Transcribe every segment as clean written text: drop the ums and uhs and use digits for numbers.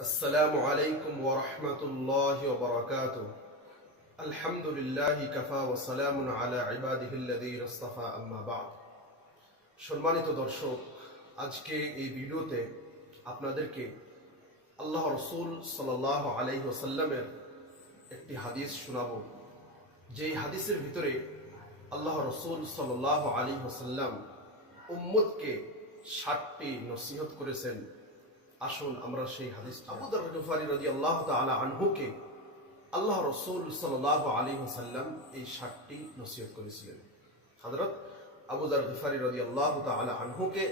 السلام عليكم ورحمة الله وبركاته. الحمد لله كفى وسلام على عباده الذين اصطفى أما بعد. সম্মানিত দর্শক, আজকে এই ভিডিওতে আপনাদেরকে আল্লাহ রাসূল সাল্লাল্লাহু আলাইহি ওয়াসাল্লামের একটি হাদিস শোনাবো। যেই হাদিসের ভিতরে আল্লাহ রাসূল সাল্লাল্লাহু আলাইহি ওয়াসাল্লাম উম্মতকে 60টি নসিহত করেছেন। আসুন আমরা সেই হাদিস। আবু যর গিফারী রাদিয়াল্লাহু তাআলা আনহুকে আল্লাহ রাসূল সাল্লাল্লাহু আলাইহি ওয়াসাল্লাম এই 60টি নসিহত করেছিলেন। হযরত আবু যর গিফারী রাদিয়াল্লাহু তাআলা আনহুকে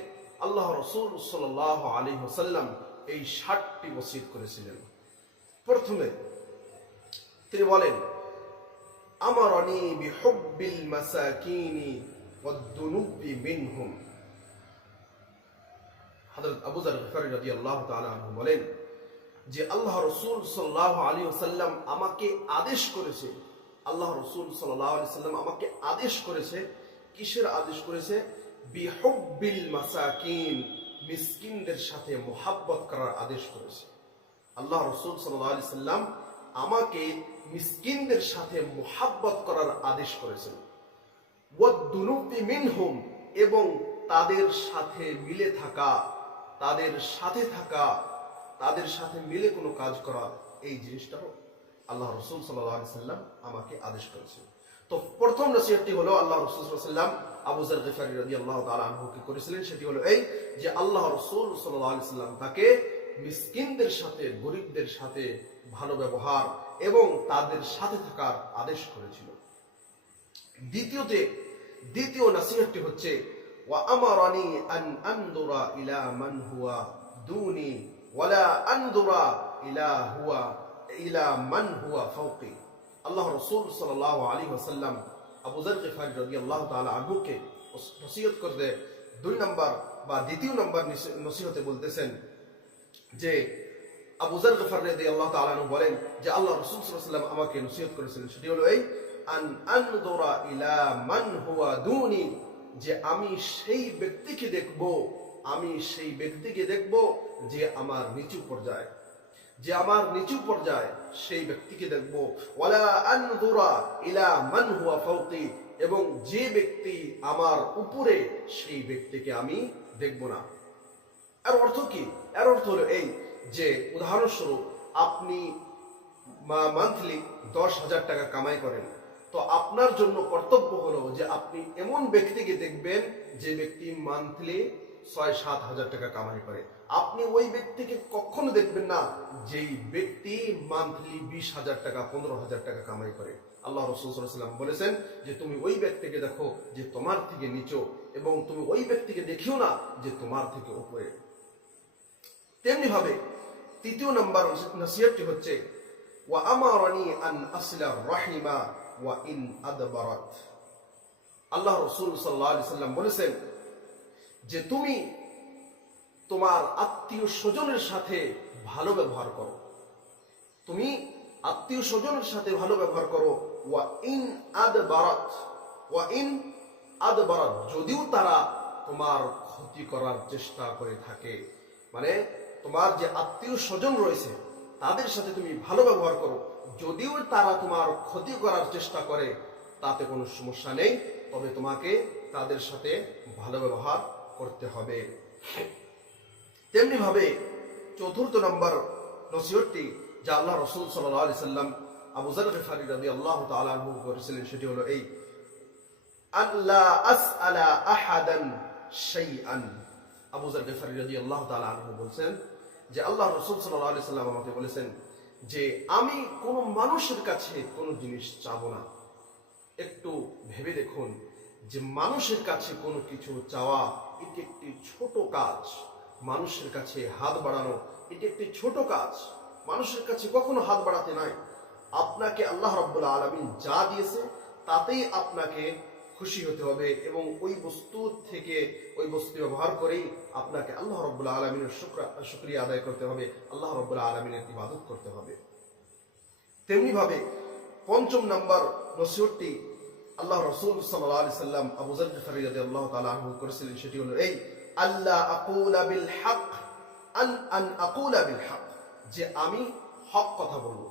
আল্লাহ রাসূল সাল্লাল্লাহু আলাইহি ওয়াসাল্লাম এই 60টি ওসিয়ত করেছিলেন। প্রথমে তিনি বলেন, আমারানি বিহুব্বিল মাসাকিনি ওয়াদ-দুনুবি মিনহুম। হযরত আবু যর গিফারী রাদিয়াল্লাহু তাআলা আনহু বলেন যে আল্লাহ রাসূল সাল্লাল্লাহু আলাইহি ওয়াসাল্লাম আমাকে আদেশ করেছে, আল্লাহ রাসূল সাল্লাল্লাহু আলাইহি ওয়াসাল্লাম আমাকে আদেশ করেছে। কিসের আদেশ করেছে? বিহুব্বিল মাসাকিন, মিসকিনদের সাথে মোহাব্বত করার আদেশ করেছে। আল্লাহ রাসূল সাল্লাল্লাহু আলাইহি ওয়াসাল্লাম আমাকে মিসকিনদের সাথে মোহাব্বত করার আদেশ করেছেন। ওয়াদ-দুনুবি মিনহুম, এবং তাদের সাথে মিলে থাকা, তাদের সাথে থাকা, তাদের সাথে মিলে কোনো কাজ করা, এই জিনিসটাও আল্লাহ রাসূল সাল্লাল্লাহু আলাইহি ওয়াসাল্লাম আমাকে আদেশ করেছেন। তো প্রথম নসিহতটি হলো আল্লাহ রাসূল সাল্লাল্লাহু আলাইহি ওয়াসাল্লাম আবু যর গিফারী রাদিয়াল্লাহু তাআলা আনহুকে করেছিলেন, সেটি হলো এই যে আল্লাহ রাসূল সাল্লাল্লাহু আলাইহি ওয়াসাল্লাম তাকে মিসকিনদের সাথে, গরীবদের সাথে ভালো ব্যবহার এবং তাদের সাথে থাকার আদেশ করেছিল। দ্বিতীয় নসিহতটি হচ্ছে, ওয়া আমারানি আন আনদুরা ইলা মান হুয়া দুনি ওয়ালা আনদুরা ইলা মান হুয়া ফাওকি। আল্লাহ রাসূল সাল্লাল্লাহু আলাইহি ওয়াসাল্লাম আবু যর গিফারী রাদিয়াল্লাহু তাআলা আনহুকে নসিহত করতে দ্বিতীয় নম্বর নসিহতে বলতেছেন যে আবু যর গিফারী রাদিয়াল্লাহু তাআলা আনহু বলেন যে আল্লাহ রাসূল সাল্লাল্লাহু আলাইহি ওয়াসাল্লাম আমাকে নসিহত করেছিলেন, সেটি হলো এই আন আনদুরা ইলা মান হুয়া দুনি, যে আমি সেই ব্যক্তিকে দেখব যে আমার নিচু পর্যায়ে, সেই ব্যক্তিকে দেখব। ওয়ালা আনযুরা ইলা মান হুয়া ফাওকি, এবং যে ব্যক্তি আমার উপরে, সেই ব্যক্তিকে আমি দেখব না। এর অর্থ কি? এর অর্থ হলো এই যে উদাহরণস্বরূপ আপনি মান্থলি 10,000 টাকা কামাই করেন, তো আপনার জন্য কর্তব্য হলো যে আপনি এমন ব্যক্তিকে দেখবেন যে ব্যক্তি মান্থলি 6-7 হাজার টাকা কামাই করে। আপনি ওই ব্যক্তিকে কখনো দেখবেন না যেই ব্যক্তি মান্থলি 20,000 টাকা, 15,000 টাকা কামাই করে। আল্লাহ রাসূল সাল্লাল্লাহু আলাইহি ওয়াসাল্লাম বলেছেন যে তুমি ওই ব্যক্তিকে দেখো যে তোমার থেকে নিচু, এবং তুমি ওই ব্যক্তিকে দেখিও না যে তোমার থেকে উপরে। তেমনি ভাবে তৃতীয় নম্বর নসিহতটি হচ্ছে, ওয়া আমারানি আন আসিলা রাহিমা ওয়া ইন আদবারাত। আল্লাহ রাসূল সাল্লাল্লাহু আলাইহি ওয়াসাল্লাম বলেছেন যে তুমি তোমার আত্মীয় স্বজনের সাথে ভালো ব্যবহার করো, ওয়া ইন আদবারাত, যদিও তারা তোমার ক্ষতি করার চেষ্টা করে থাকে। মানে তোমার যে আত্মীয় স্বজন রয়েছে তাদের সাথে তুমি ভালো ব্যবহার করো, যদিও তারা তোমার ক্ষতি করার চেষ্টা করে, তাতে কোনো সমস্যা নেই, তবে তোমাকে তাদের সাথে ভালো ব্যবহার করতে হবে। তেমনি ভাবে চতুর্থ নম্বর নসিহতটি যা আল্লাহ রাসূল সাল্লাল্লাহু আলাইহি ওয়াসাল্লাম আবু যর গিফারী রাদিয়াল্লাহু তাআলা আনহু করেছিলেন, সেটি হলো এই আল্লা আসআলা আহাদান শাইআন। আবু যর গিফারী রাদিয়াল্লাহু তাআলা আনহু বলেন যে আল্লাহ রাসূল সাল্লাল্লাহু আলাইহি ওয়াসাল্লাম আমাকে বলেছেন যে আমি কোনো মানুষের কাছে কোনো জিনিস চাবো না। একটু ভেবে দেখুন যে মানুষের কাছে কোনো কিছু চাওয়া এটি একটি ছোট কাজ। মানুষের কাছে হাত বাড়ানো এটি একটি ছোট কাজ। মানুষের কাছে কখনো হাত বাড়াতে নাই। আপনাকে আল্লাহ রাব্বুল আলামিন যা দিয়েছে তাতেই আপনাকে খুশি হতে হবে, এবং ওই বস্তু ব্যবহার করেই আপনাকে আল্লাহ রাব্বুল আলামিনের শুকরিয়া আদায় করতে হবে, আল্লাহ রাব্বুল আলামিনের ইবাদত করতে হবে। তেমনি ভাবে পঞ্চম নাম্বার নসিহতটি আল্লাহ রাসূল সাল্লাল্লাহু আলাইহি ওয়াসাল্লাম আবু যর গিফারী রাদিয়াল্লাহু তাআলা আনহু করেছিলেন, সেটি হলো এই আল্লা আকুলা বিল হক আন আকুলা বিল হক, যে আমি হক কথা বলবো।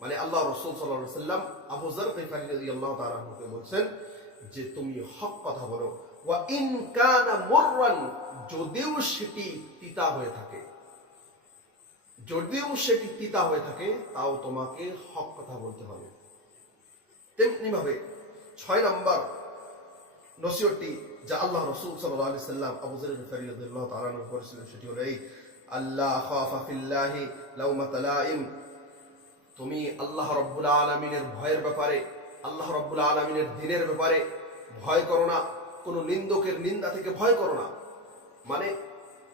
মানে আল্লাহ রাসূল সাল্লাল্লাহু আলাইহি সাল্লাম আবু যর গিফারী রাদিয়াল্লাহু তাআলা আনহুকে বলছেন যে তুমি হক কথা বলো, ওয়া ইন কানা মুররান, যদিও সেটি তিতা হয়ে থাকে, যদিও সেটি তিতা হয়ে থাকে তাও তোমাকে হক কথা বলতে হবে। তেমনি ভাবে 6 নম্বর নসিহতটি যা আল্লাহ রাসূল সাল্লাল্লাহু আলাইহি সাল্লাম আবু যর গিফারী রাদিয়াল্লাহু তাআলা আনহু করেছিলেন সেটি হলো এই, আল্লাহ খাফা ফিল্লাহি লাউমাতা লাইম, তুমি আল্লাহ রাব্বুল আলামিনের ভয়ের ব্যাপারে, আল্লাহ রাব্বুল আলামিনের দ্বীনের ব্যাপারে ভয় করো না, কোন নিন্দকের নিন্দা থেকে ভয় করো না। মানে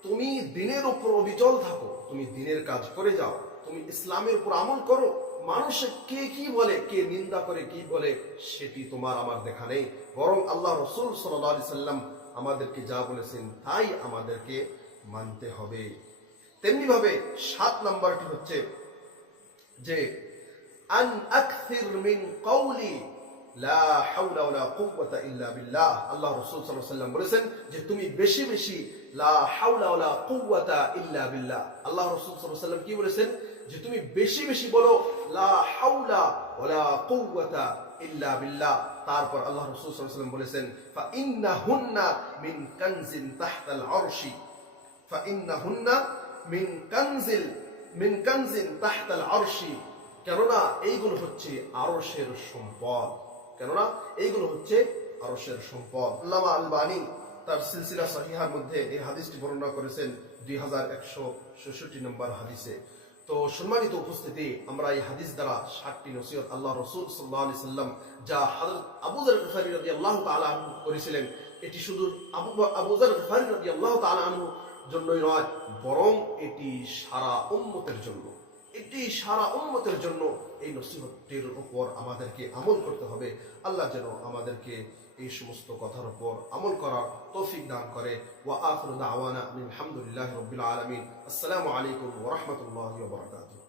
তুমি দ্বীনের উপর অবিচল থাকো, তুমি দ্বীনের কাজ করে যাও, তুমি ইসলামের উপর আমল করো। মানুষে কে কি বলে, কে নিন্দা করে কি বলে, সেটি তোমার আমার দেখা নেই, বরং আল্লাহ রাসূল সাল্লাল্লাহু আলাইহি সাল্লাম আমাদেরকে যা বলেছেন তাই আমাদেরকে মানতে হবে। তেমনি ভাবে 7 নম্বরটি হচ্ছে যে আন আকসির মিন কওলি লা হাওলা ওয়ালা কুওয়াতা ইল্লা বিল্লাহ। আল্লাহ রাসূল সাল্লাল্লাহু আলাইহি সাল্লাম বলেছেন যে তুমি বেশি বেশি লা হাওলা ওয়ালা কুওয়াতা ইল্লা বিল্লাহ। আল্লাহ রাসূল সাল্লাল্লাহু আলাইহি সাল্লাম কি বলেছেন যে তুমি বেশি বেশি বলো লা হাওলা ওয়ালা কুওয়াতা ইল্লা বিল্লাহ। তারপর আল্লাহ রাসূল সাল্লাল্লাহু আলাইহি সাল্লাম বলেছেন ফা ইন্নাহুন্না মিন কানজিন তাহতাল আরশি, ফা ইন্নাহুন্না মিন কানজিন তাহতাল আরশি, কেননা এইগুলো হচ্ছে আরশের সম্পদ, কেননা এইগুলো হচ্ছে আরশের সম্পদ। আল্লামা আলবানী তার সিলসিলা সহিহার মধ্যে এই হাদিসটি বর্ণনা করেছেন 2166 নম্বর হাদিসে। তো সম্মানিত উপস্থিতি, আমরা এই হাদিস দ্বারা 7টি নসিহত আল্লাহ রাসূল সাল্লাল্লাহু আলাইহি সাল্লাম যা হযরত আবু যর গিফারী রাদিয়াল্লাহু তাআলা আনহু করেছিলেন, এটি শুধু আবু যর গিফারী রাদিয়াল্লাহু তাআলা আনহু জন্যই নয়, বরং এটি সারা উম্মতের জন্য, এটি সারা উম্মতের জন্য এই নসিহতটির উপর আমাদেরকে আমল করতে হবে। আল্লাহ যেন আমাদেরকে এই সমস্ত কথার উপর আমল করার তৌফিক দান করে। ওয়া আখিরু দাওয়ানা আলহামদুলিল্লাহি রাব্বিল আলামিন। আসসালামু আলাইকুম ওয়া রাহমাতুল্লাহি ওয়া বারাকাতুহু।